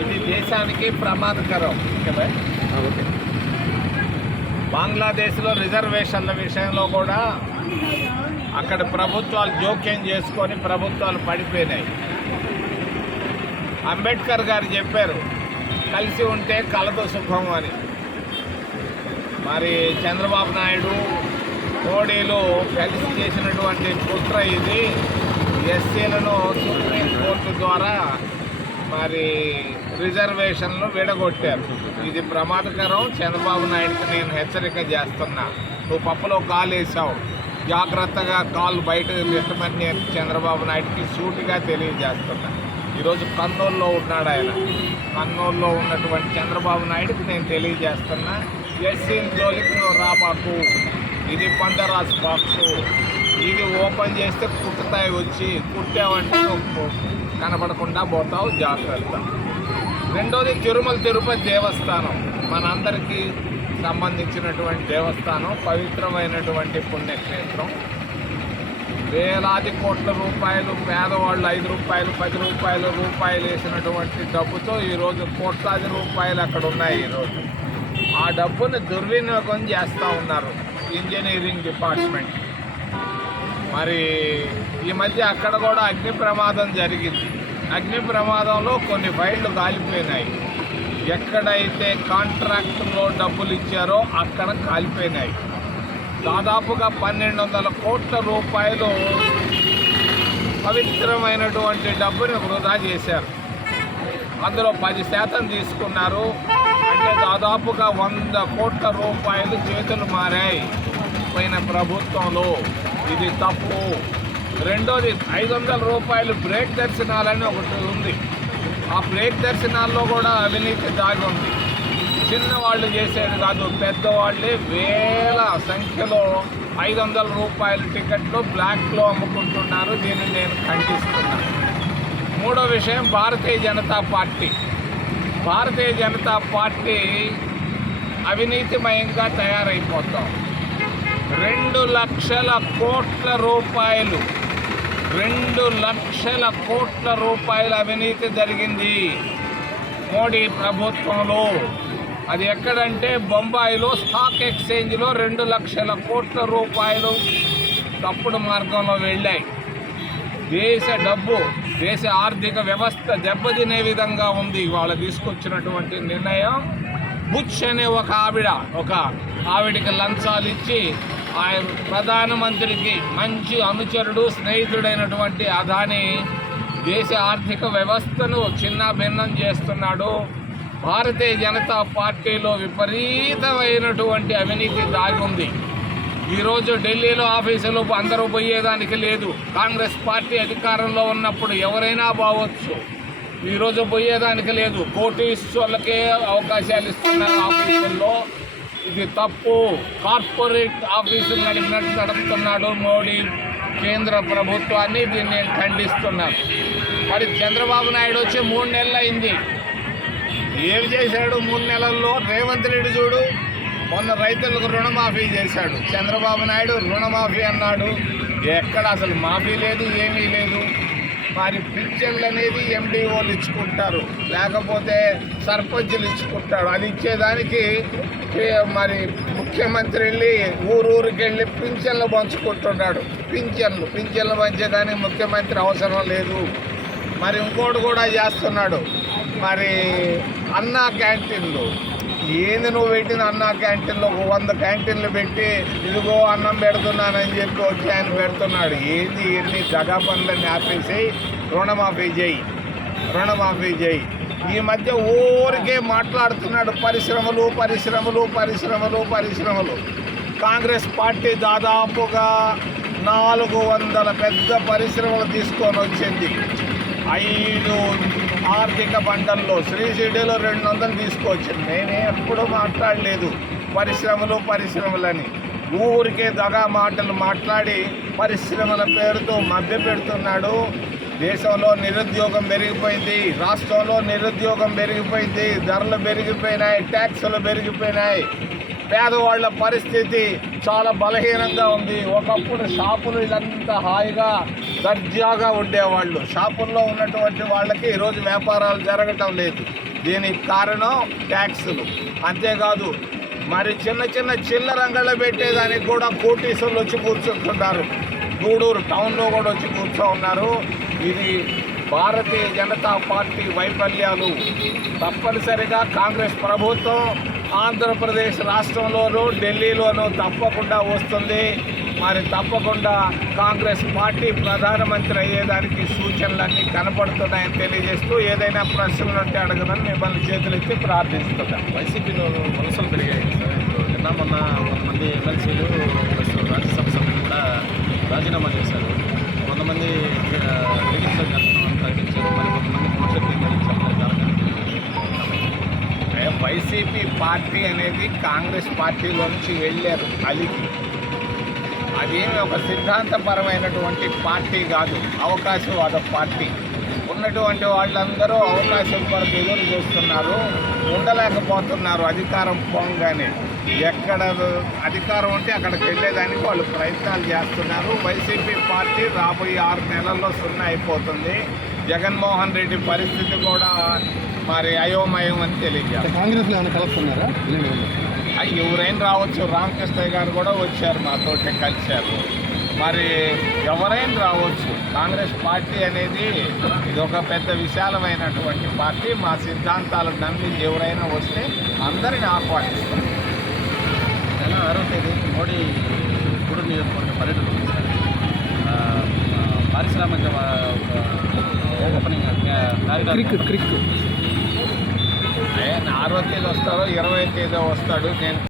ఇది దేశానికి ప్రమాదకరం కదా ఓకే. బంగ్లాదేశ్లో రిజర్వేషన్ల విషయంలో కూడా అక్కడ ప్రభుత్వాలు జోక్యం చేసుకొని ప్రభుత్వాలు పడిపోయినాయి. అంబేద్కర్ గారు చెప్పారు కలిసి ఉంటే కలదు సుఖం అని. మరి చంద్రబాబు నాయుడు మోడీలు కలిసి చేసినటువంటి కుట్ర ఇది. ఎస్సీలను సుప్రీంకోర్టు ద్వారా మరి రిజర్వేషన్లు విడగొట్టారు. ఇది ప్రమాదకరం. చంద్రబాబు నాయుడుకి నేను హెచ్చరిక చేస్తున్నా. నువ్వు పప్పులో కాలు వేసావు జాగ్రత్తగా కాలు బయట పెట్టమని నేను చంద్రబాబు నాయుడుకి సూటిగా తెలియజేస్తున్నా. ఈరోజు కర్నూలులో ఉన్నాడు ఆయన. కర్నూలులో ఉన్నటువంటి చంద్రబాబు నాయుడుకి నేను తెలియజేస్తున్నా. ఎస్సీ జోలికి నువ్వు రాబాకు. ఇది పందరాజ్ బాక్సు. ఇది ఓపెన్ చేస్తే కుట్టుతాయి వచ్చి కుట్టావంటే కనపడకుండా పోతావు జాగ్రత్త. రెండోది తిరుమల తిరుపతి దేవస్థానం. మనందరికీ సంబంధించినటువంటి దేవస్థానం పవిత్రమైనటువంటి పుణ్యక్షేత్రం. వేలాది కోట్ల రూపాయలు పేదవాళ్ళు ఐదు రూపాయలు పది రూపాయలు రూపాయలు వేసినటువంటి డబ్బుతో ఈరోజు కోట్లాది రూపాయలు అక్కడ ఉన్నాయి ఈరోజు. ఆ డబ్బుని దుర్వినియోగం చేస్తూ ఉన్నారు ఇంజనీరింగ్ డిపార్ట్మెంట్. మరి ఈ మధ్య అక్కడ కూడా అగ్ని ప్రమాదం జరిగింది. అగ్ని ప్రమాదంలో కొన్ని ఫైళ్ళు కాలిపోయినాయి. ఎక్కడైతే కాంట్రాక్టులో డబ్బులు ఇచ్చారో అక్కడ కాలిపోయినాయి. దాదాపుగా పన్నెండు వందల కోట్ల రూపాయలు పవిత్రమైనటువంటి డబ్బుని వృధా చేశారు. అందులో పది శాతం తీసుకున్నారు. అంటే దాదాపుగా వంద కోట్ల రూపాయలు చేతులు మారాయి. పోయిన ప్రభుత్వంలో ఇది తప్పు. రెండోది ఐదు వందల రూపాయలు బ్రేక్ దర్శనాలని ఒకటి ఉంది. ఆ బ్రేక్ దర్శనాల్లో కూడా అవినీతి దాగి ఉంది. చిన్నవాళ్ళు చేసేది కాదు పెద్దవాళ్ళే వేల సంఖ్యలో ఐదు వందల రూపాయల టికెట్లు బ్లాక్లో అమ్ముకుంటున్నారు. దీన్ని నేను ఖండిస్తున్నాను. మూడో విషయం భారతీయ జనతా పార్టీ. భారతీయ జనతా పార్టీ అవినీతిమయంగా తయారైపోతాం. రెండు లక్షల కోట్ల రూపాయలు. రెండు లక్షల కోట్ల రూపాయల అవినీతి జరిగింది. మోడీ ప్రభుత్వంలో. అది ఎక్కడంటే బొంబాయిలో స్టాక్ ఎక్స్చేంజ్లో రెండు లక్షల కోట్ల రూపాయలు తప్పుడు మార్గంలో వెళ్ళాయి. దేశ డబ్బు దేశ ఆర్థిక వ్యవస్థ దెబ్బతినే విధంగా ఉంది. వాళ్ళు తీసుకొచ్చినటువంటి నిర్ణయం బుచ్ అనే ఒక ఆవిడ ఒక ఆవిడికి లంచాలు ఇచ్చి ఆయన ప్రధానమంత్రికి మంచి అనుచరుడు స్నేహితుడైనటువంటి అదాని దేశ ఆర్థిక వ్యవస్థను చిన్న భిన్నం చేస్తున్నాడు. భారతీయ జనతా పార్టీలో విపరీతమైనటువంటి అవినీతి దాగి ఉంది ఈరోజు ఢిల్లీలో ఆఫీసులు అందరూ పోయేదానికి లేదు. కాంగ్రెస్ పార్టీ అధికారంలో ఉన్నప్పుడు ఎవరైనా బావచ్చు. ఈరోజు పోయేదానికి లేదు. కోటీశ్వర్లకే అవకాశాలు ఇస్తున్నారు ఆఫీసుల్లో. ఇది తప్పు. కార్పొరేట్ ఆఫీసులు నడిపినట్టు నడుపుతున్నాడు మోడీ. కేంద్ర ప్రభుత్వాన్ని దీన్ని నేను ఖండిస్తున్నాను మరి చంద్రబాబు నాయుడు వచ్చి మూడు నెలలు అయింది ఏం చేశాడు మూడు నెలల్లో? రేవంత్ రెడ్డి చూడు. మొన్న రైతులకు రుణమాఫీ చేశాడు. చంద్రబాబు నాయుడు రుణమాఫీ అన్నాడు. ఎక్కడ అసలు మాఫీ లేదు ఏమీ లేదు. మరి పింఛన్లు అనేది ఎండిఓలు ఇచ్చుకుంటారు. లేకపోతే సర్పంచులు ఇచ్చుకుంటారు. అది ఇచ్చేదానికి మరి ముఖ్యమంత్రి వెళ్ళి ఊరూరికి వెళ్ళి పింఛన్లు పంచుకుంటున్నాడు. పింఛన్లు పింఛన్లు పంచేదానికి ముఖ్యమంత్రి అవసరం లేదు. మరి ఇంకోటి కూడా చేస్తున్నాడు. మరి అన్నా క్యాంటీన్లు. ఏంది నువ్వు పెట్టిన అన్న క్యాంటీన్లో ఒక వంద క్యాంటీన్లు పెట్టి ఇదిగో అన్నం పెడుతున్నానని చెప్పి వచ్చి ఆయన పెడుతున్నాడు. ఏంది ఎన్ని దగా పనులన్నీ ఆపేసేయి రుణమాఫీ చేయి రుణమాఫీ చేయి. ఈ మధ్య ఊరికే మాట్లాడుతున్నాడు పరిశ్రమలు పరిశ్రమలు పరిశ్రమలు పరిశ్రమలు. కాంగ్రెస్ పార్టీ దాదాపుగా నాలుగు వందల పెద్ద పరిశ్రమలు తీసుకొని వచ్చింది. ఐదు ఆర్థిక బండల్లో శ్రీశిడిలో రెండు వందలు తీసుకొచ్చింది. నేనే ఎప్పుడూ మాట్లాడలేదు. పరిశ్రమలు పరిశ్రమలని. ఊరికే దగా మాటలు మాట్లాడి పరిశ్రమల పేరుతో మభ్య పెడుతున్నాడు. దేశంలో నిరుద్యోగం పెరిగిపోయింది. రాష్ట్రంలో నిరుద్యోగం పెరిగిపోయింది. ధరలు పెరిగిపోయినాయి. ట్యాక్సులు పెరిగిపోయినాయి. పేదవాళ్ళ పరిస్థితి చాలా బలహీనంగా ఉంది. ఒకప్పుడు షాపులు ఇదంతా హాయిగా దర్జాగా ఉండేవాళ్ళు. షాపుల్లో ఉన్నటువంటి వాళ్ళకి ఈరోజు వ్యాపారాలు జరగటం లేదు. దీనికి కారణం ట్యాక్సులు. అంతేకాదు మరి చిన్న చిన్న చిన్న రంగంలో పెట్టేదానికి కూడా కోటీసులు వచ్చి కూర్చుంటున్నారు. గూడూరు టౌన్లో కూడా వచ్చి కూర్చో ఉన్నారు. ఇది భారతీయ జనతా పార్టీ వైఫల్యాలు. తప్పనిసరిగా కాంగ్రెస్ ప్రభుత్వం ఆంధ్రప్రదేశ్ రాష్ట్రంలోనూ ఢిల్లీలోనూ తప్పకుండా వస్తుంది. మరి తప్పకుండా కాంగ్రెస్ పార్టీ ప్రధానమంత్రి అయ్యేదానికి సూచనలన్నీ కనపడుతున్నాయని తెలియజేస్తూ ఏదైనా ప్రశ్నలు ఉంటే అడగదని మిమ్మల్ని చేతులెత్తి ప్రార్థిస్తున్నాం. వైసీపీలో మనసులు పెరిగాయి. సార్ ఇప్పుడు నిన్న మొన్న కొంతమంది ఎమ్మెల్సీలు వైసీపీ పార్టీ అనేది కాంగ్రెస్ పార్టీలో నుంచి వెళ్ళారు అలికి. అదేమి ఒక సిద్ధాంతపరమైనటువంటి పార్టీ కాదు అవకాశవాద పార్టీ. ఉన్నటువంటి వాళ్ళందరూ అవకాశం కొరకు ఎదురు చూస్తున్నారు ఉండలేకపోతున్నారు అధికారం పోగానే. ఎక్కడ అధికారం ఉంటే అక్కడికి వెళ్ళేదానికి వాళ్ళు ప్రయత్నాలు చేస్తున్నారు. వైసీపీ పార్టీ రాబోయే ఆరు నెలల్లో సున్నా అయిపోతుంది. జగన్మోహన్ రెడ్డి పరిస్థితి కూడా మరి అయోమయం అని తెలియజేస్తారు కాంగ్రెస్లో ఏమైనా కలుస్తున్నారా? అయ్యి ఎవరైనా రావచ్చు. రామకృష్ణయ్య గారు కూడా వచ్చారు మాతోటి కలిశారు. మరి ఎవరైనా రావచ్చు. కాంగ్రెస్ పార్టీ అనేది ఇది ఒక పెద్ద విశాలమైనటువంటి పార్టీ. మా సిద్ధాంతాలకు నమ్మి ఎవరైనా వస్తే అందరిని ఆహ్వానిస్తాం. నెల ఆరో తేదీ మోడీ నియోజకవర్గ పర్యటన పారిశ్రామిక క్రిక్ క్రిక్. ఆరో తేదీ వస్తారో ఇరవై తేదీ వస్తాడు నేను